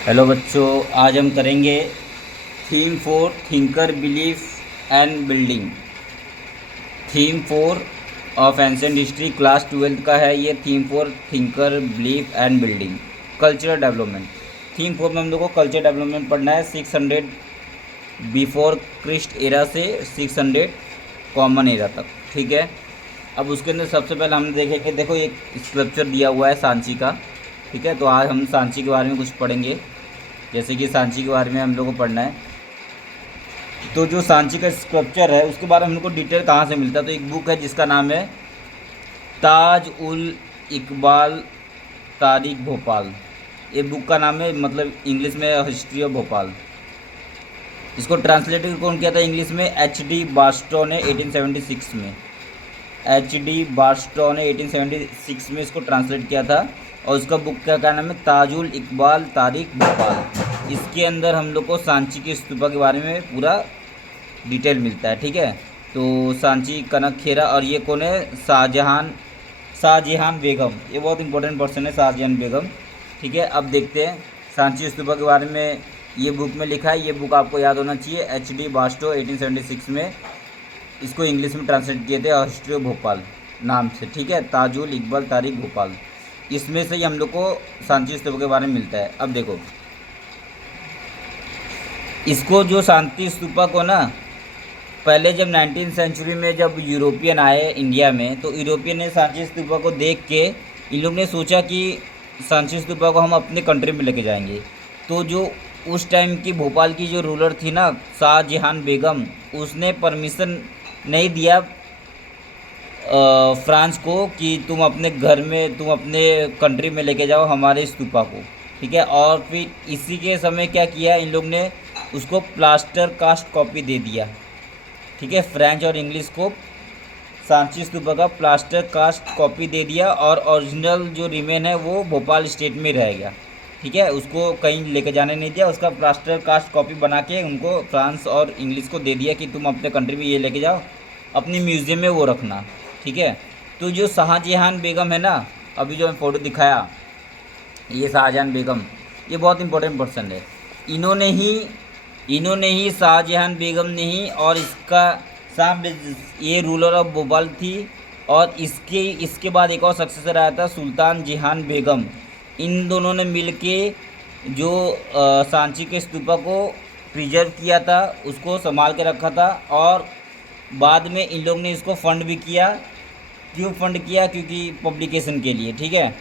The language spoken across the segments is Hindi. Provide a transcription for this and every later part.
हेलो बच्चों, आज हम करेंगे theme four thinker belief and building. Theme four of ancient history class 12th का है ये। Theme four thinker belief and building, cultural development. Theme four में हम लोग को कल्चर डेवलपमेंट पढ़ना है 600 बिफोर क्रिस्ट एरा से 600 कॉमन एरा तक। ठीक है, अब उसके अंदर सबसे पहले हम देखेंगे, देखो एक स्कल्पचर दिया हुआ है सांची का। ठीक है, तो आज हम सांची के बारे में कुछ पढ़ेंगे। जैसे कि सांची के बारे में हम लोग को पढ़ना है, तो जो सांची का स्कल्पचर है उसके बारे में हमको डिटेल कहाँ से मिलता है, तो एक बुक है जिसका नाम है ताज उल इकबाल तारीख भोपाल। ये बुक का नाम है, मतलब इंग्लिश में हिस्ट्री ऑफ भोपाल। इसको ट्रांसलेटेड कौन किया था इंग्लिश में? H.D. बार्स्टो ने 1876 में। H.D. बार्स्टो ने 1876 में इसको ट्रांसलेट किया था। और उसका बुक का क्या नाम है? ताजुल इकबाल तारीख भोपाल। इसके अंदर हम लोग को सांची की स्तूपा के बारे में पूरा डिटेल मिलता है। ठीक है, तो सांची कनक खेरा, और ये कौन है? शाहजहान बेगम। ये बहुत इंपॉर्टेंट पर्सन है, शाहजहान बेगम। ठीक है, अब देखते हैं सांची स्तूपा के बारे में। ये बुक में लिखा है, ये बुक आपको याद होना चाहिए। H.D. बार्स्टो 1876 में इसको इंग्लिश में ट्रांसलेट किए थे, हिस्ट्री ऑफ भोपाल नाम से। ठीक है, ताजुल इकबाल तारीख भोपाल, इसमें से ही हम लोग को सांची स्तूपा के बारे में मिलता है। अब देखो, इसको जो शांति स्तूपा को ना, पहले जब 19th सेंचुरी में जब यूरोपियन आए इंडिया में, तो यूरोपियन ने सांची स्तूपा को देख के इन लोग ने सोचा कि सांची स्तूपा को हम अपने कंट्री में लेके जाएंगे। तो जो उस टाइम की भोपाल की जो रूलर थी ना, शाहजहान बेगम, उसने परमिशन नहीं दिया फ्रांस को कि तुम अपने घर में, तुम अपने कंट्री में लेके जाओ हमारे स्तूपा को। ठीक है, और फिर इसी के समय क्या किया इन लोग ने, उसको प्लास्टर कास्ट कॉपी दे दिया। ठीक है, फ्रेंच और इंग्लिश को सांची स्तूपा का प्लास्टर कास्ट कॉपी दे दिया, और ओरिजिनल जो रिमेन है वो भोपाल स्टेट में रह गया। ठीक है, उसको कहीं लेके जाने नहीं दिया, उसका प्लास्टर कास्ट कॉपी बना के उनको फ्रांस और इंग्लिश को दे दिया कि तुम अपने कंट्री में ये लेके जाओ, अपनी म्यूज़ियम में वो रखना। ठीक है, तो जो शाहजहान बेगम है ना, अभी जो मैं फ़ोटो दिखाया, ये शाहजहान बेगम, ये बहुत इंपॉर्टेंट पर्सन है। इन्होंने ही इन्होंने ही शाहजहान बेगम ने ही, और इसका साहब, ये रूलर ऑफ भोपाल थी। और इसके बाद एक और सक्सेसर आया था, सुल्तान जहान बेगम। इन दोनों ने मिलके जो सांची के स्तूपा को प्रिजर्व किया था, उसको संभाल के रखा था। और बाद में इन लोग ने इसको फंड भी किया। क्यों फंड किया? क्योंकि पब्लिकेशन के लिए। ठीक है,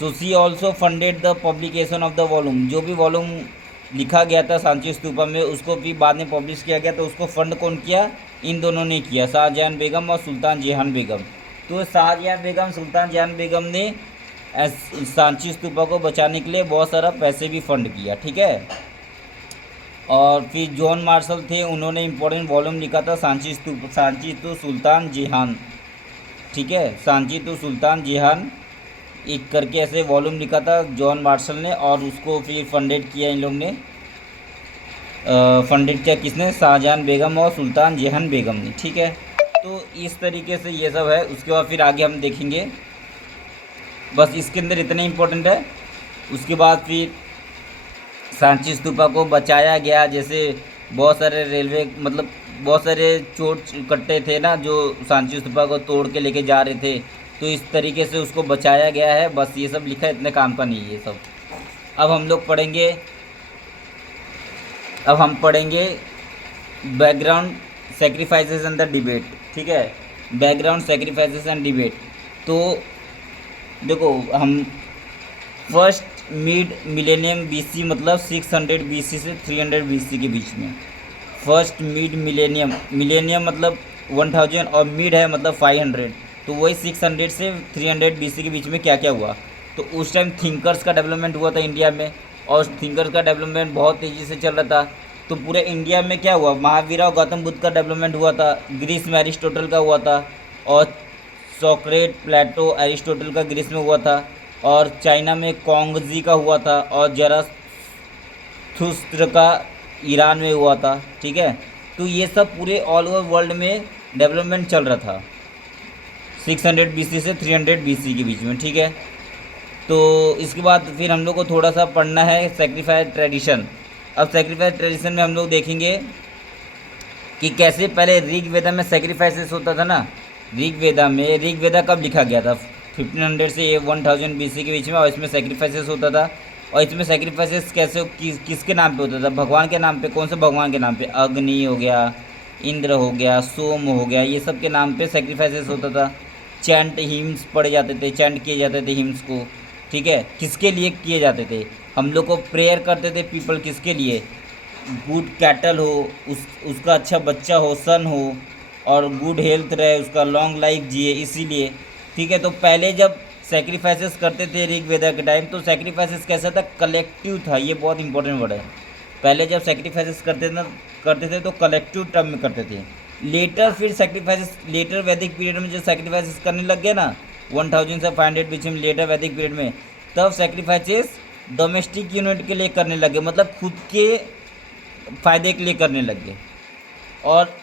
so see also funded the publication of the volume. जो भी वॉल्यूम लिखा गया था सांची स्तूपा में, उसको भी बाद में पब्लिश किया गया, तो उसको फंड कौन किया? इन दोनों ने किया, शाहजहान बेगम और सुल्तान जहान बेगम। तो शाहजहान बेगम, सुल्तान जहान बेगम ने सांची स्तूपा को बचाने के लिए बहुत सारा पैसे भी फंड किया। ठीक है, और फिर जॉन मार्शल थे, उन्होंने इम्पोर्टेंट वॉल्यूम लिखा था सांची तो सुल्तान जहान। ठीक है, सांची तो सुल्तान जहान एक करके ऐसे वॉल्यूम लिखा था जॉन मार्शल ने, और उसको फिर फंडेड किया इन लोग ने। फंडेड किया किसने? शाहजहान बेगम और सुल्तान जहान बेगम ने। ठीक है, तो इस तरीके से ये सब है। उसके बाद फिर आगे हम देखेंगे, बस इसके अंदर इतने इम्पोर्टेंट है। उसके बाद फिर सांची स्तूपा को बचाया गया। जैसे बहुत सारे रेलवे, मतलब बहुत सारे चोर कट्टे थे ना जो सांची स्तूपा को तोड़ के लेके जा रहे थे, तो इस तरीके से उसको बचाया गया है। बस ये सब लिखा है, इतने काम का नहीं है ये सब। अब हम लोग पढ़ेंगे, अब हम पढ़ेंगे background sacrifices and the debate. ठीक है, बैकग्राउंड सेक्रीफाइसेस एंड डिबेट। तो देखो, हम फर्स्ट मिड मिलेनियम बीसी, मतलब 600 बीसी से 300 बीसी के बीच में। फर्स्ट मिड मिलेनियम, मिलेनियम मतलब 1000, और मिड है मतलब 500, तो वही 600 से 300 बीसी के बीच में क्या क्या हुआ। तो उस टाइम थिंकर्स का डेवलपमेंट हुआ था इंडिया में, और थिंकर्स का डेवलपमेंट बहुत तेज़ी से चल रहा था। तो पूरे इंडिया में क्या हुआ? महावीर और गौतम बुद्ध का डेवलपमेंट हुआ था, ग्रीस में एरिस्टोटल का हुआ था, और सोक्रेट, प्लेटो, एरिस्टोटल का ग्रीस में हुआ था, और चाइना में कॉन्गजी का हुआ था, और जराथुस्त्र का ईरान में हुआ था। ठीक है, तो ये सब पूरे ऑल ओवर वर्ल्ड में डेवलपमेंट चल रहा था 600 बीसी से 300 बीसी के बीच में। ठीक है, तो इसके बाद फिर हम लोग को थोड़ा सा पढ़ना है सेक्रीफाइस ट्रेडिशन। अब सेक्रीफाइस ट्रेडिशन में हम लोग देखेंगे कि कैसे पहले ऋग वेदा में सेक्रीफाइसेस होता था ना। ऋग वेदा कब लिखा गया था? 1500 से 1000 BC के बीच में, और इसमें सेक्रीफाइसेस होता था। और इसमें सेक्रीफाइसेस कैसे किसके नाम पे होता था? भगवान के नाम पे। कौन से भगवान के नाम पे? अग्नि हो गया, इंद्र हो गया, सोम हो गया, ये सब के नाम पे सेक्रीफाइसेस होता था। चैंट हिम्स पढ़े जाते थे, चैंट किए जाते थे हिम्स को। ठीक है, किसके लिए किए जाते थे? हम लोग को प्रेयर करते थे पीपल, किसके लिए? गुड कैटल हो, उसका अच्छा बच्चा हो, सन हो, और गुड हेल्थ रहे, उसका लॉन्ग लाइफ जिए, इसीलिए। ठीक है, तो पहले जब सेक्रीफाइसेस करते थे ऋग वेदा के टाइम, तो सेक्रीफाइसेस कैसा था? कलेक्टिव था। ये बहुत इंपॉर्टेंट वर्ड है। पहले जब सेक्रीफाइसेस करते थे तो कलेक्टिव टर्म में करते थे। लेटर फिर सेक्रीफाइसेस, लेटर वैदिक पीरियड में जो सेक्रीफाइसेस करने लग गए ना 1000 से 500 बीच में, लेटर वैदिक पीरियड में, तब सेक्रीफाइसेस डोमेस्टिक यूनिट के लिए करने लगे, मतलब खुद के फ़ायदे के लिए करने लग गए। और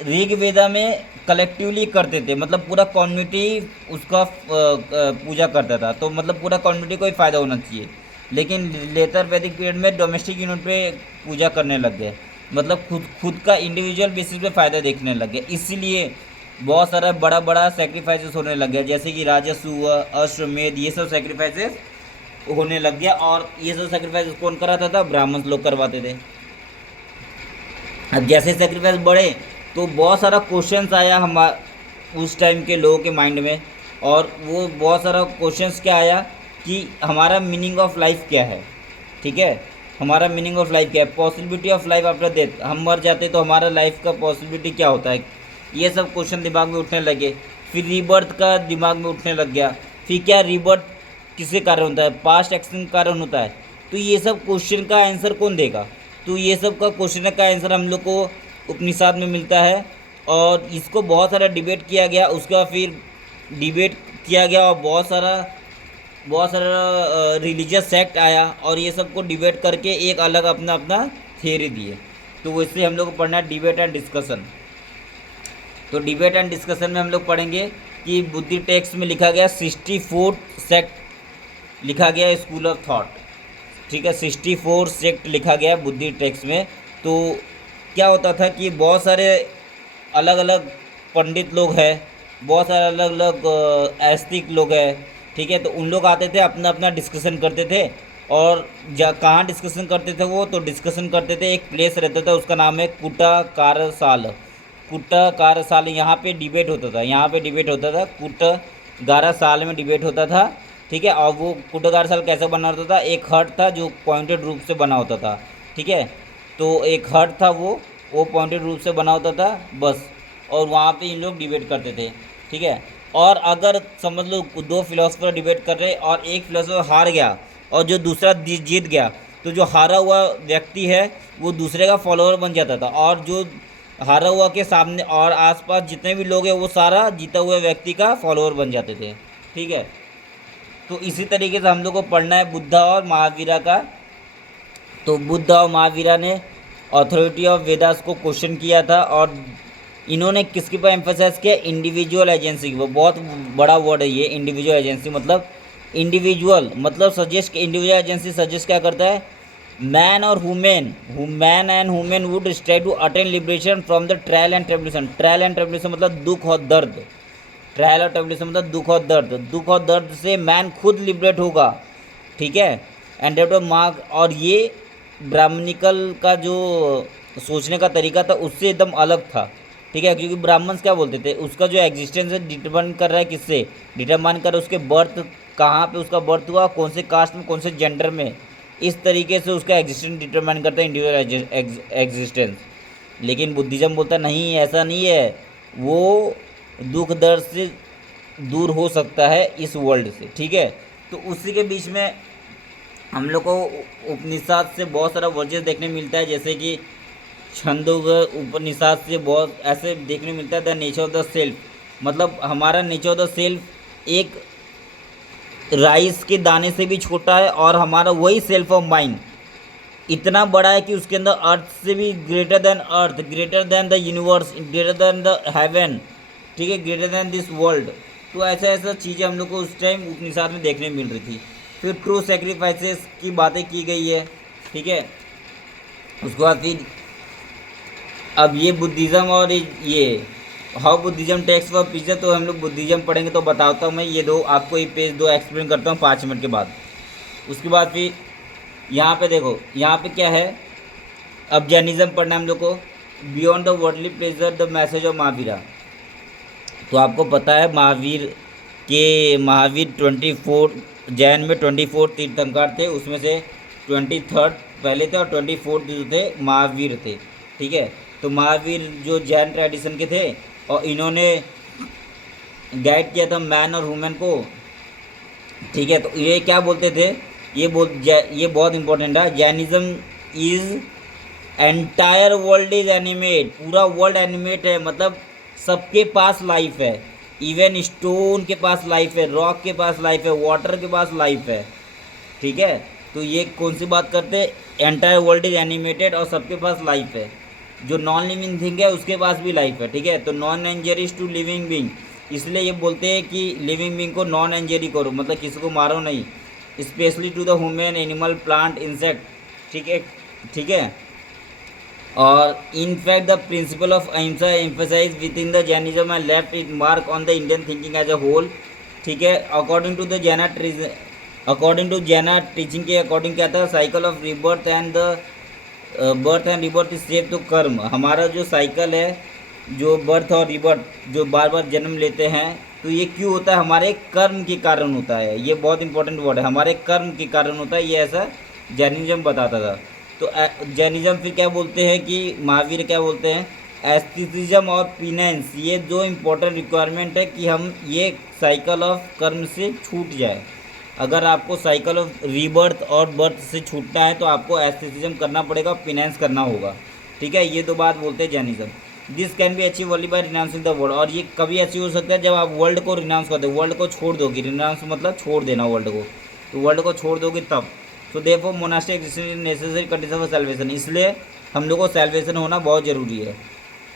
ऋग वेदा में कलेक्टिवली करते थे, मतलब पूरा कम्युनिटी उसका पूजा करता था, तो मतलब पूरा कम्युनिटी को ही फ़ायदा होना चाहिए। लेकिन लेटर वैदिक पीरियड में डोमेस्टिक यूनिट पे पूजा करने लग गए, मतलब खुद का इंडिविजुअल बेसिस पे फ़ायदा देखने लग गए। इसीलिए बहुत सारा बड़ा बड़ा सेक्रीफाइसेस होने लग गया, जैसे कि राजस्व हुआ, अश्वमेध, ये सब सेक्रीफाइसेस होने लग गया। और ये सब सेक्रीफाइसेस कौन कराता था? ब्राह्मण लोग करवाते थे। अब जैसे सेक्रीफाइस बढ़े तो बहुत सारा क्वेश्चंस आया उस टाइम के लोगों के माइंड में। और वो बहुत सारा क्वेश्चंस क्या आया कि हमारा मीनिंग ऑफ लाइफ क्या है। ठीक है, हमारा मीनिंग ऑफ लाइफ क्या है? Possibility of life after death, हम मर जाते तो हमारा लाइफ का पॉसिबिलिटी क्या होता है? ये सब क्वेश्चन दिमाग में उठने लगे। फिर रीबर्थ का दिमाग में उठने लग गया। फिर क्या रीबर्थ किसके कारण होता है? पास्ट एक्शन के कारण होता है। तो ये सब क्वेश्चन का आंसर कौन देगा? तो ये सब का क्वेश्चन का आंसर हम लोग को उपनिषद में मिलता है। और इसको बहुत सारा डिबेट किया गया, उसके बाद फिर डिबेट किया गया और बहुत सारा रिलीजियस सेक्ट आया, और ये सब को डिबेट करके एक अलग अपना अपना थियरी दिए। तो वैसे हम लोग को पढ़ना है डिबेट एंड डिस्कशन। तो डिबेट एंड डिस्कशन में हम लोग पढ़ेंगे कि बुद्धि टेक्स्ट में लिखा गया 64 सेक्ट लिखा गया स्कूल ऑफ थॉट। ठीक है, 64 सेक्ट लिखा गया बुद्धि टेक्स्ट में। तो क्या होता था कि बहुत सारे अलग अलग पंडित लोग हैं, बहुत सारे अलग अलग आस्तिक लोग हैं। ठीक है, तो उन लोग आते थे, अपना अपना डिस्कशन करते थे। और कहाँ डिस्कशन करते थे वो? तो डिस्कशन करते थे, एक प्लेस रहता था, उसका नाम है कुटा कारसाल। कुटा कारसाल, यहाँ पे डिबेट होता था, यहाँ पे डिबेट होता था, कुटा गारा साल में डिबेट होता था। ठीक है, और वो कुटा कारसाल कैसे बना होता था? एक हट था जो पॉइंटेड रूप से बना होता था। ठीक है, तो एक हट था वो पॉइंटेड रूप से बना होता था बस। और वहाँ पे इन लोग डिबेट करते थे। ठीक है, और अगर समझ लो दो फिलोसफर डिबेट कर रहे और एक फिलोसफर हार गया और जो दूसरा जीत गया, तो जो हारा हुआ व्यक्ति है वो दूसरे का फॉलोअर बन जाता था, और जो हारा हुआ के सामने और आसपास जितने भी लोग हैं वो सारा जीता हुआ व्यक्ति का फॉलोअर बन जाते थे। ठीक है, तो इसी तरीके से हम लोग को पढ़ना है बुद्धा और महावीरा का। तो बुद्ध और महावीरा ने अथॉरिटी ऑफ वेदास को क्वेश्चन किया था, और इन्होंने किसके पर एम्फोसाइज किया? Individual agency. वो बहुत बड़ा वर्ड है ये, इंडिविजुअल एजेंसी। मतलब इंडिविजुअल मतलब सजेस्ट, इंडिविजुअल एजेंसी सजेस्ट क्या करता है? मैन और man and women would strive to attain liberation from the trial and tribulation. Trial and tribulation मतलब दुख और दर्द। ट्रायल और ट्रिब्यूलेशन मतलब दुख और दर्द। दुख और दर्द से मैन खुद लिबरेट होगा। ठीक है, एंड डेट ऑफ मार्क। और ये ब्राह्मणिकल का जो सोचने का तरीका था उससे एकदम अलग था। ठीक है, क्योंकि ब्राह्मण्स क्या बोलते थे? उसका जो एग्जिस्टेंस है डिटरमाइन कर रहा है किससे? डिटरमाइन कर उसके बर्थ कहाँ पे उसका बर्थ हुआ, कौन से कास्ट में, कौन से जेंडर में। इस तरीके से उसका एग्जिस्टेंस डिटरमाइन करता है इंडिविजुअल एग्जिस्टेंस। लेकिन बुद्धिज्म बोलता नहीं, ऐसा नहीं है, वो दुख दर्द से दूर हो सकता है इस वर्ल्ड से। ठीक है, तो उसी के बीच में हम लोग को उपनिषद से बहुत सारा वर्जेस देखने मिलता है, जैसे कि छंदोग्य उपनिषद से बहुत ऐसे देखने मिलता है। The nature of the self, मतलब हमारा नेचर ऑफ द सेल्फ एक राइस के दाने से भी छोटा है, और हमारा वही सेल्फ ऑफ माइंड इतना बड़ा है कि उसके अंदर अर्थ से भी greater than earth, greater than the universe, greater than the haven. ठीक है, ग्रेटर देन दिस वर्ल्ड। तो ऐसा ऐसा चीज़ें हम लोग को उस टाइम उपनिषद में देखने मिल रही थी। फिर ट्रू सेक्रीफाइसेस की बातें की गई है, ठीक है। उसके बाद फिर अब ये बुद्धिज़्म और ये हाउ बुद्धिज़्म टेक्स फॉर पीछे, तो हम लोग बुद्धिज़्म पढ़ेंगे तो बताता हूँ मैं, ये दो आपको ये पेज दो एक्सप्लेन करता हूँ 5 मिनट के बाद। उसके बाद फिर यहाँ पे देखो, यहाँ पे क्या है, अब जैनिज़्म पढ़ना है हम लोग को। Beyond the worldly pleasure the message of Mahavira. तो आपको पता है महावीर 24 जैन में 24 तीर्थंकर थे, उसमें से 23rd पहले थे और 24th जो थे महावीर थे, ठीक है। तो महावीर जो जैन ट्रेडिशन के थे और इन्होंने गाइड किया था मैन और वुमेन को, ठीक है। तो ये क्या बोलते थे, ये बहुत इंपॉर्टेंट है। Jainism is entire world is animate, पूरा वर्ल्ड एनिमेट है, मतलब सबके पास लाइफ है। इवन स्टोन के पास लाइफ है, रॉक के पास लाइफ है, वाटर के पास लाइफ है, ठीक है। तो ये कौन सी बात करते हैं, एंटायर वर्ल्ड इज एनिमेटेड और सबके पास लाइफ है। जो नॉन लिविंग थिंग है उसके पास भी लाइफ है, ठीक है। तो non injuries to living being, इसलिए ये बोलते हैं कि लिविंग बींग को नॉन इंजरी करो, मतलब किसी को मारो नहीं, specially to the human, animal, plant, insect, ठीक है, ठीक है। और in fact the principle of ahimsa emphasise within the Jainism and left it mark on the Indian thinking as a whole, ठीक है। अकॉर्डिंग टू जैना टीचिंग के अकॉर्डिंग क्या था, cycle of rebirth and the birth and rebirth is safe to karma. हमारा जो साइकिल है, जो बर्थ और रिबर्थ जो बार बार जन्म लेते हैं, तो ये क्यों होता है, हमारे कर्म के कारण होता है। ये बहुत इंपॉर्टेंट वर्ड है, हमारे कर्म के कारण होता है, ये ऐसा जैनिज्म बताता था। तो जैनिज्म फिर क्या बोलते हैं कि महावीर क्या बोलते हैं, एस्थेटिज्म और पिनेंस, ये दो इम्पोर्टेंट रिक्वायरमेंट है कि हम ये साइकिल ऑफ कर्म से छूट जाए। अगर आपको साइकिल ऑफ रीबर्थ और बर्थ से छूटना है तो आपको एस्थेटिज्म करना पड़ेगा, पिनेंस करना होगा, ठीक है। ये दो बात बोलते हैं Jainism. This can be achieve only by renouncing the world, और ये कभी अचीव हो सकता है जब आप वर्ल्ड को रिनाउंस कर दो, वर्ल्ड को छोड़ दोगे। रिनाउंस मतलब छोड़ देना वर्ल्ड को, तो वर्ल्ड को छोड़ दोगे तब। So therefore monastic existence is necessary condition for salvation, इसलिए हम लोग को सैल्वेशन होना बहुत ज़रूरी है,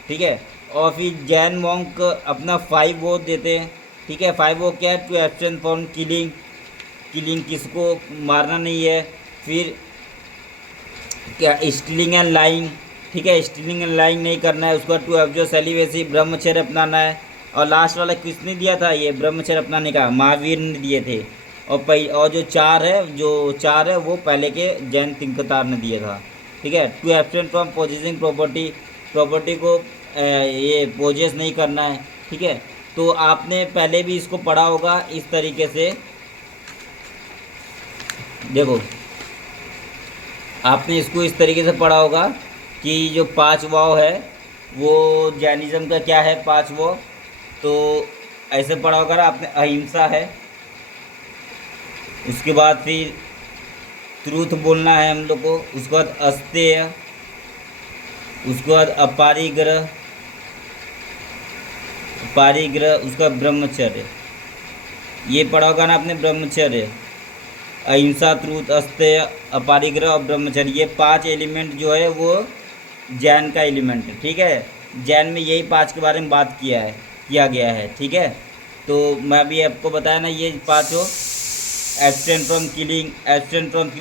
ठीक है। और फिर जैन मॉन्क अपना 5 वो देते हैं, ठीक है। 5 वो क्या है, टू एब्सटेन फ्रॉम किलिंग, किसको मारना नहीं है। फिर क्या, स्टीलिंग एंड लाइंग, ठीक है, स्टीलिंग एंड लाइंग नहीं करना है। उसका टू ऑब्जर्व सेलिबेसी, ब्रह्मचर्य अपनाना है। और लास्ट वाला किसने दिया था, ये ब्रह्मचर्य अपनाने का महावीर ने दिए थे। और जो चार है वो पहले के जैन तिंकतार ने दिया था, ठीक है। To abstain from possessing property को ये पोजेस नहीं करना है, ठीक है। तो आपने पहले भी इसको पढ़ा होगा इस तरीके से, देखो आपने इसको इस तरीके से पढ़ा होगा कि जो 5 वाव है वो जैनिज्म का क्या है, 5 वाव, तो ऐसे पढ़ा होगा ना आपने। अहिंसा है, उसके बाद फिर ट्रूथ बोलना है हम लोग को, उसके बाद अस्तेय, उसके बाद पारिग्रह, उसका ब्रह्मचर्य, ये पढ़ा होगा ना आपने, ब्रह्मचर्य, अहिंसा, ट्रूथ, अस्तेय, अपारिग्रह और ब्रह्मचर्य, ये 5 एलिमेंट जो है वो जैन का एलिमेंट है, ठीक है। जैन में यही 5 के बारे में बात किया गया है, ठीक है। तो मैं अभी आपको बताया ना, ये 5 हो, एब्सटेन फ्रॉम किलिंग,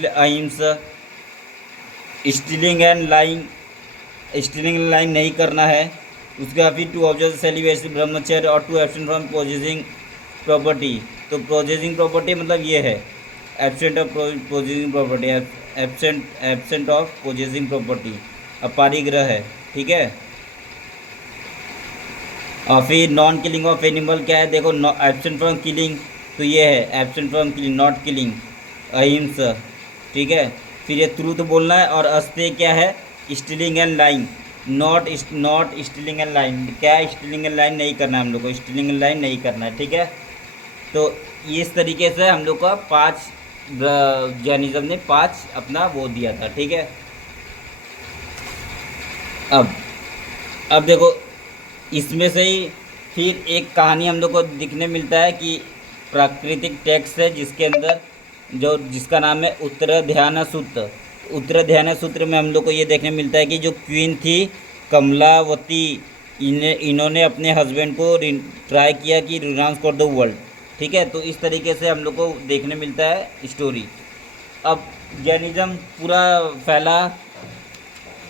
अहिंसा, स्टीलिंग एंड लाइंग नहीं करना है। उसके बाद फिर टू ऑब्जर्व सेलिब्रेशन, ब्रह्मचर्य, और to abstain from possessing property. तो पोजेसिंग प्रॉपर्टी मतलब ये है, absent of possessing property, absent of possessing property, aparigraha है, ठीक है। और फिर नॉन किलिंग ऑफ एनिमल क्या है, देखो, एब्सेंट फ्रॉम किलिंग, तो ये है absent from killing, not killing, अहिंसा, ठीक है। फिर ये ट्रूथ बोलना है। और अस्तेय क्या है, stealing and lying, not stealing and lying, क्या है, स्टीलिंग एंड लाइंग नहीं करना है हम लोग को, स्टीलिंग एंड लाइंग नहीं करना है, ठीक है। तो इस तरीके से हम लोग का 5 जैनिज्म ने 5 अपना वो दिया था, ठीक है। अब देखो, इसमें से ही फिर एक कहानी हम लोग को दिखने मिलता है कि प्राकृतिक टेक्स्ट है जिसके अंदर जिसका नाम है उत्तराध्यान सूत्र में हम लोग को ये देखने मिलता है कि जो क्वीन थी कमलावती, इन्होंने अपने हस्बैंड को ट्राई किया कि रिनाउंस कर दो वर्ल्ड। ठीक है, तो इस तरीके से हम लोग को देखने मिलता है स्टोरी। अब जैनिज़्म पूरा फैला,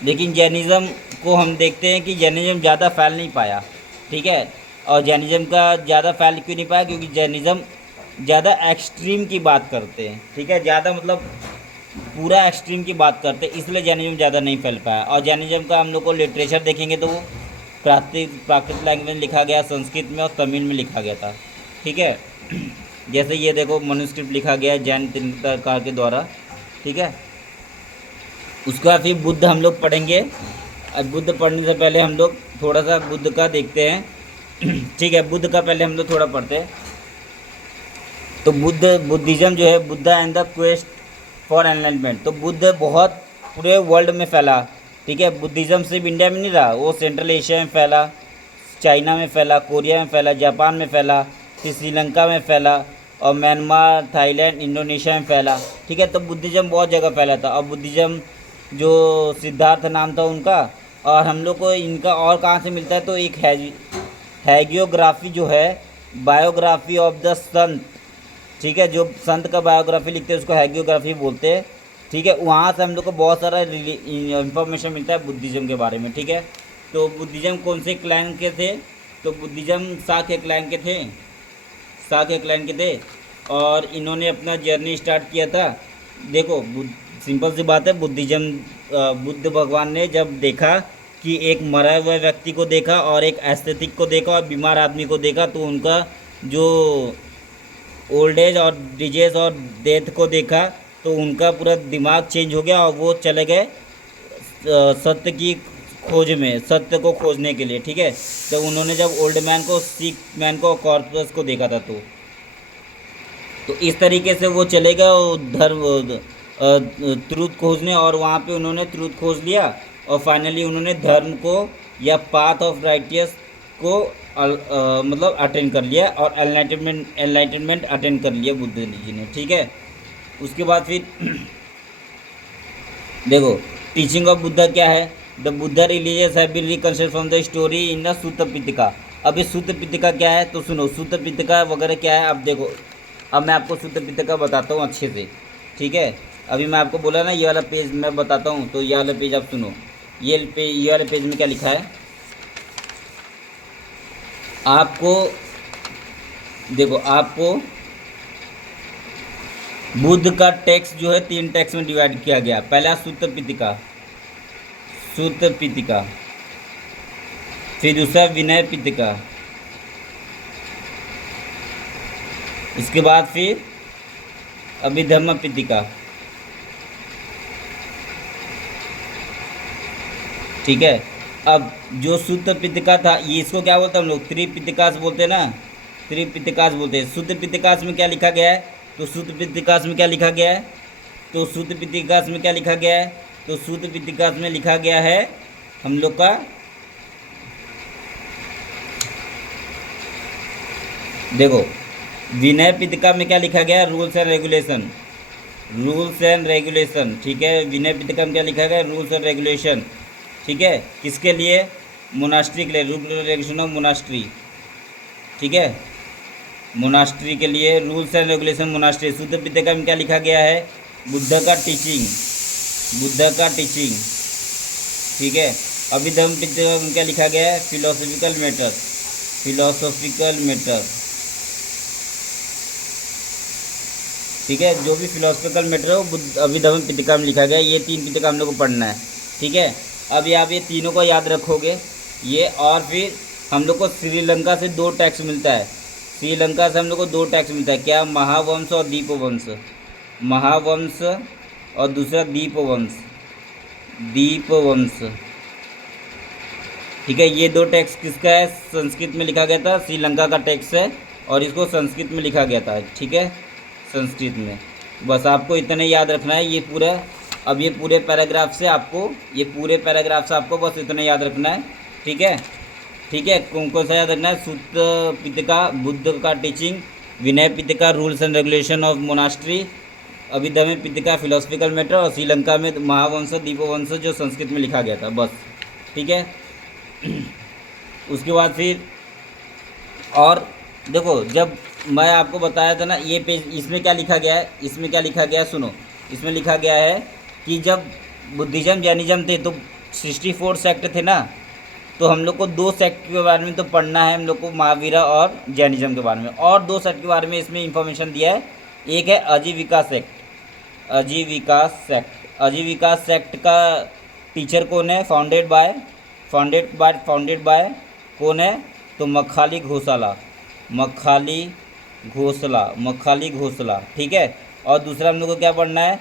लेकिन जैनिज़्म को हम देखते हैं कि जैनिज़्म ज़्यादा फैल नहीं पाया। ठीक है, और जैनिज़्म का ज़्यादा फैल क्यों नहीं पाया, क्योंकि जैनिज़्म ज़्यादा एक्सट्रीम की बात करते हैं। ठीक है, ज़्यादा मतलब पूरा एक्सट्रीम की बात करते हैं, इसलिए जैनिज़्म ज़्यादा नहीं फैल पाया। और जैनिज़्म का हम लोग को लिटरेचर देखेंगे तो वो प्राकृत लैंग्वेज में लिखा गया, संस्कृत में और तमिल में लिखा गया था। ठीक है, जैसे ये देखो मनुस्क्रिप्ट लिखा गया है जैन तीर्थंकर के द्वारा। ठीक है, उसके बाद फिर बुद्ध हम लोग पढ़ेंगे। अब बुद्ध पढ़ने से पहले हम लोग थोड़ा सा बुद्ध का देखते हैं। ठीक है, बुद्ध का पहले हम लोग थोड़ा पढ़ते हैं। तो बुद्धिज़्म जो है, Buddha and the quest for enlightenment, तो बुद्ध बहुत पूरे वर्ल्ड में फैला। ठीक है, बुद्धिज़्म सिर्फ इंडिया में नहीं रहा, वो सेंट्रल एशिया में फैला, चाइना में फैला, कोरिया में फैला, जापान में फैला, फिर श्रीलंका में फैला, और म्यांमार, थाईलैंड, इंडोनेशिया में फैला। ठीक है, तो बुद्धिज़्म बहुत जगह फैला था। और बुद्धिज़्म जो सिद्धार्थ नाम था उनका, और हम लोग को इनका और कहाँ से मिलता है, तो एक हैगियोग्राफी जो है, बायोग्राफी ऑफ द संत। ठीक है, जो संत का बायोग्राफी लिखते हैं उसको हैगियोग्राफी बोलते हैं। ठीक है, वहाँ से हम लोग को बहुत सारा इंफॉर्मेशन मिलता है बुद्धिज़्म के बारे में। ठीक है, तो बुद्धिज़्म कौन से क्लैन के थे, तो बुद्धिज़्म शाक्य क्लैन के थे, शाक्य क्लैन के थे। और इन्होंने अपना जर्नी स्टार्ट किया था। देखो सिंपल सी बात है, बुद्ध भगवान ने जब देखा कि एक मरा हुआ व्यक्ति को देखा और एक एस्थेटिक को देखा और बीमार आदमी को देखा, तो उनका जो ओल्ड एज और डिजीज और डेथ को देखा, तो उनका पूरा दिमाग चेंज हो गया और वो चले गए सत्य की खोज में, सत्य को खोजने के लिए। ठीक है, तो उन्होंने जब ओल्ड मैन को, सिक मैन को, कॉर्पस को देखा था, तो इस तरीके से वो चले गए धर्म ट्रूथ खोजने, और वहाँ पे उन्होंने ट्रूथ खोज लिया, और फाइनली उन्होंने धर्म को या पाथ ऑफ राइटियस को मतलब अटेंड कर लिया, और एनलाइटनमेंट अटेंड कर लिया बुद्ध जी ने। ठीक है, उसके बाद फिर देखो टीचिंग ऑफ बुद्धा क्या है, the Buddha religious have been reconstructed from the story in the Sutta Pitaka. अब इस सूत पिटका क्या है, तो सुनो सूत पिटका वगैरह क्या है। अब देखो, अब मैं आपको सूत पिटका बताता हूँ अच्छे से। ठीक है, अभी मैं आपको बोला ना ये वाला पेज मैं बताता हूँ, तो ये वाला पेज आप सुनो। ये वाले पेज में क्या लिखा है, आपको देखो, आपको बुद्ध का टेक्स्ट जो है 3 टेक्स्ट में डिवाइड किया गया। पहला सूत्र पिटका, फिर दूसरा विनय पिटका, इसके बाद फिर अभिधम्म पिटका। ठीक है, अब जो सूत्र पिटका था, ये इसको क्या बोलते हैं हम लोग, त्रिपिटकास बोलते हैं ना, त्रिपिटकास बोलते हैं। सूत्र पिटकास में क्या लिखा गया है, तो सूत्र पिटकास में क्या लिखा गया है, तो सूत्र पिटकास में क्या लिखा गया है, तो सूत्र पिटकास में लिखा गया है हम लोग का, देखो विनय पिटका में क्या लिखा गया है, रूल्स एंड रेगुलेशन। ठीक है, विनय पिटका में क्या लिखा गया है, रूल्स एंड रेगुलेशन। ठीक है, किसके लिए, मोनास्ट्री के लिए, रूल रेगुलेशन ऑफ मोनास्ट्री। ठीक है, मोनास्ट्री के लिए रूल्स एंड रेगुलेशन मोनास्ट्री। सूत्र पिटका में क्या लिखा गया है, बुद्ध का टीचिंग। ठीक है, अभिधम्म पिटका में क्या लिखा गया है, फिलोसॉफिकल मैटर। ठीक है, जो भी फिलोसॉफिकल मैटर है वो अभिधम्म पिटका में लिखा गया है। ये 3 पिटका हम लोग को पढ़ना है। ठीक है, अब आप ये तीनों को याद रखोगे ये। और फिर हम लोग को श्रीलंका से 2 टैक्स मिलता है। श्रीलंका से हम लोग को 2 टैक्स मिलता है, क्या, महावंश और दीपवंश। महावंश और दूसरा दीपवंश। ठीक है, ये 2 टैक्स किसका है, संस्कृत में लिखा गया था, श्रीलंका का टैक्स है, और इसको संस्कृत में लिखा गया था। ठीक है, संस्कृत में। बस आपको इतने याद रखना है, ये पूरा। अब ये पूरे पैराग्राफ से आपको बस इतना याद रखना है। ठीक है, कौन सा याद रखना है, सूत्र पिटका बुद्ध का teaching, Vinay Pitaka rules and regulation of monastery, Abhidhamma Pitaka philosophical matter, और श्रीलंका में महावंश दीपवंश जो संस्कृत में लिखा गया था। बस ठीक है। उसके बाद फिर और देखो, जब मैं आपको बताया था ना ये पेज, इसमें क्या लिखा गया है, इसमें क्या लिखा गया है सुनो। इसमें लिखा गया है कि जब बुद्धिज़्म जैनिज़्म थे तो 64 सेक्ट थे ना, तो हम लोग को 2 सेक्ट के बारे में तो पढ़ना है हम लोग को, महावीरा और जैनिज़्म के बारे में, और 2 सेक्ट के बारे में इसमें इंफॉर्मेशन दिया है। एक है आजीविका सेक्ट, आजीविका सेक्ट। आजीविका सेक्ट का टीचर कौन है, फाउंडेड बाय कौन है, तो मखाली घोसाला, मखाली घोसला, ठीक है। और दूसरा हम लोग को क्या पढ़ना है,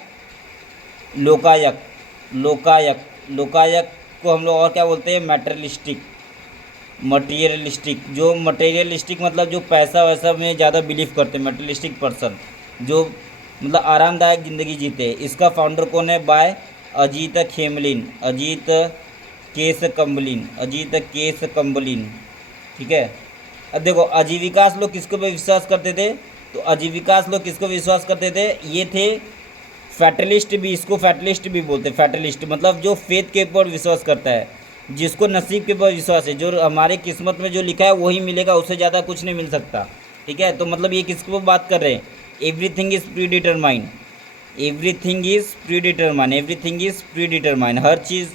लोकायत, लोकायत को हम लोग और क्या बोलते हैं, मटेरियलिस्टिक। जो मटेरियलिस्टिक मतलब जो पैसा वैसा में ज़्यादा बिलीव करते हैं, मटेरियलिस्टिक पर्सन, जो मतलब आरामदायक ज़िंदगी जीते हैं। इसका फाउंडर कौन है, बाय अजीत खेमलिन, अजीत केस कम्बलिन, ठीक है। अब देखो आजीविकास लोग किसको पे विश्वास करते थे, तो आजीविकास लोग किसको विश्वास करते थे, ये थे फैटलिस्ट भी, इसको फैटलिस्ट भी बोलते हैं। फैटलिस्ट मतलब जो फेथ के ऊपर विश्वास करता है, जिसको नसीब के ऊपर विश्वास है, जो हमारे किस्मत में जो लिखा है वही मिलेगा, उससे ज़्यादा कुछ नहीं मिल सकता, ठीक है। तो मतलब ये किसको बात कर रहे हैं, एवरीथिंग इज़ प्री डिटरमाइंड, हर चीज़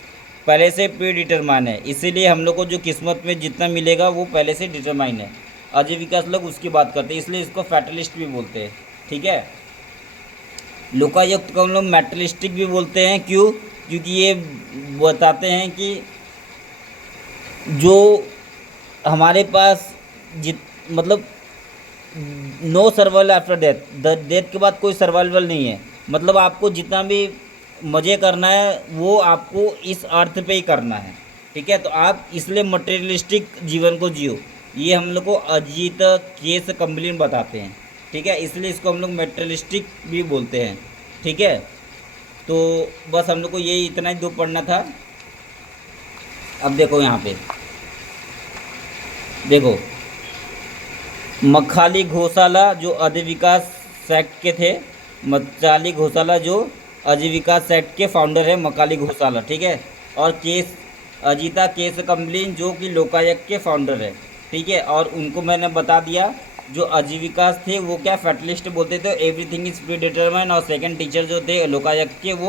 पहले से प्री डिटरमाइन है, इसीलिए हम लोग को जो किस्मत में जितना मिलेगा वो पहले से डिटरमाइन है। आजीविका लोग उसकी बात करते हैं, इसलिए इसको फैटलिस्ट भी बोलते हैं, ठीक है। लोकायुक्त को हम लोग मेटलिस्टिक भी बोलते हैं, क्यों, क्योंकि ये बताते हैं कि जो हमारे पास मतलब no survival after death, death के बाद कोई सर्वाइवल नहीं है। मतलब आपको जितना भी मज़े करना है वो आपको इस अर्थ पे ही करना है, ठीक है। तो आप इसलिए मटेरियलिस्टिक जीवन को जियो, ये हम लोग को अजीत केस कम्बलिन बताते हैं, ठीक है। इसलिए इसको हम लोग मटेरियलिस्टिक भी बोलते हैं, ठीक है। तो बस हम लोग को यही इतना ही 2 पढ़ना था। अब देखो यहाँ पे देखो, मखाली घोसाला जो आजीविका सेक्ट के थे, मचाली घोसाला जो आजीविका सेक्ट के फाउंडर है, मकाली घोसाला, ठीक है। और अजीता केस कम्बलिन जो कि लोकायत के फाउंडर है, ठीक है। और उनको मैंने बता दिया, जो आजीविका थे वो क्या फैटलिस्ट बोलते थे, एवरीथिंग इज प्री डिटरमाइन। और सेकंड टीचर जो थे लोकायत के, वो